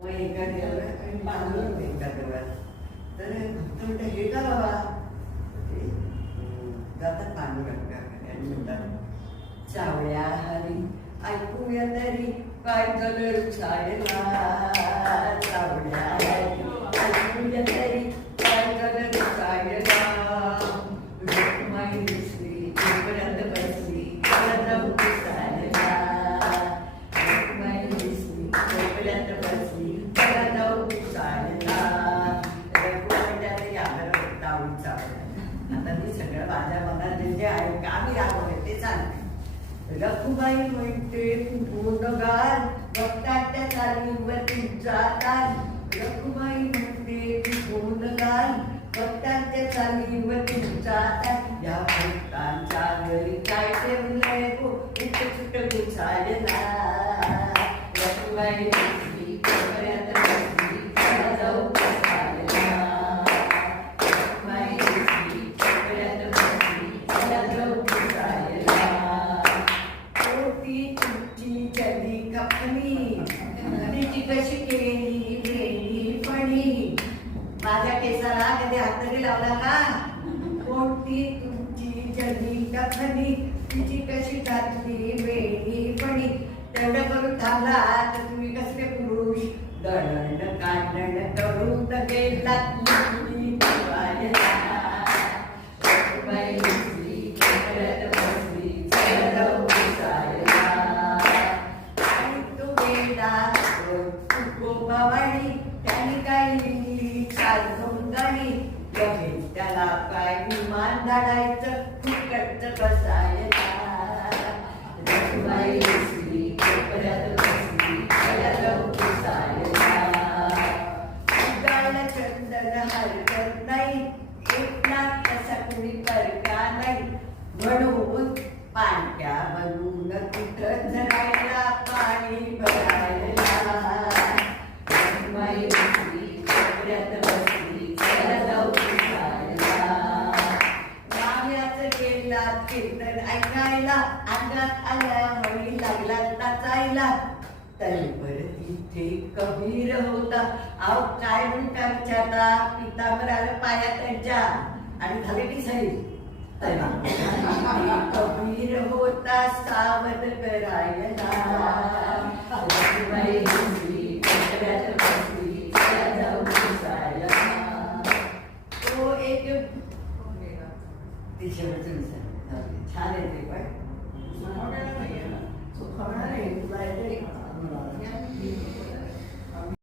मग एका देवळात आणि बांधून एका देवळात तर भक्त म्हणतात हे का बाबा जातात पांडुरंगाकडे आणि म्हणतात चावळ्या हरी ऐकूया तरी काय कलर छायला चावळ्या हरी ऐकूया तरी काय कलर छायला रुक्माई दिसली पर्यंत बसली जाऊ दिसायला रुक्माई दिसली पर्यंत बसली जाऊ दिसायला आता मी सगळं माझ्या मनात जे आहे आम्ही राबवले ते सांगते रखुबाई म्हणते पूर्ण गाल बघतात त्या चालीवर तुमचा ताल रखुबाई म्हणते पूर्ण गाल बघतात त्या चालीवर तुमचा ताल या भक्तांच्या घरी काय ठेवलंय गो इथं सुट गुचायला रखुबाई कशी केली वेळीपणी माझ्या केसाला कधी हात तरी लावला का कोणती तुमची जली कखनी तिची कशी घातली वेळीपणी तेवढं करून थांबला तर तुम्ही कसले पुरुष दळण कांडण करून तर गेलात त्यांनी काय लिहिली चालून गाणी लगेच त्याला काय विमान धाडायचं फुकटचं बसायला रखुबाई दिसली कोपऱ्यात बसली उडायला चंदन हरकत नाही एकनाथ कसा कुणी परका नाही म्हणून पाणक्या बनून कुठं झरायला पाणी भरायला कीर्तन ऐकायला अंगात आल्या म्हणी लागला नाचायला तरी परत इथे कबीर होता अहो काय म्हणता विचारता पितांबर आलं पाया त्यांच्या आणि झाले की सही कबीर होता सावध करायला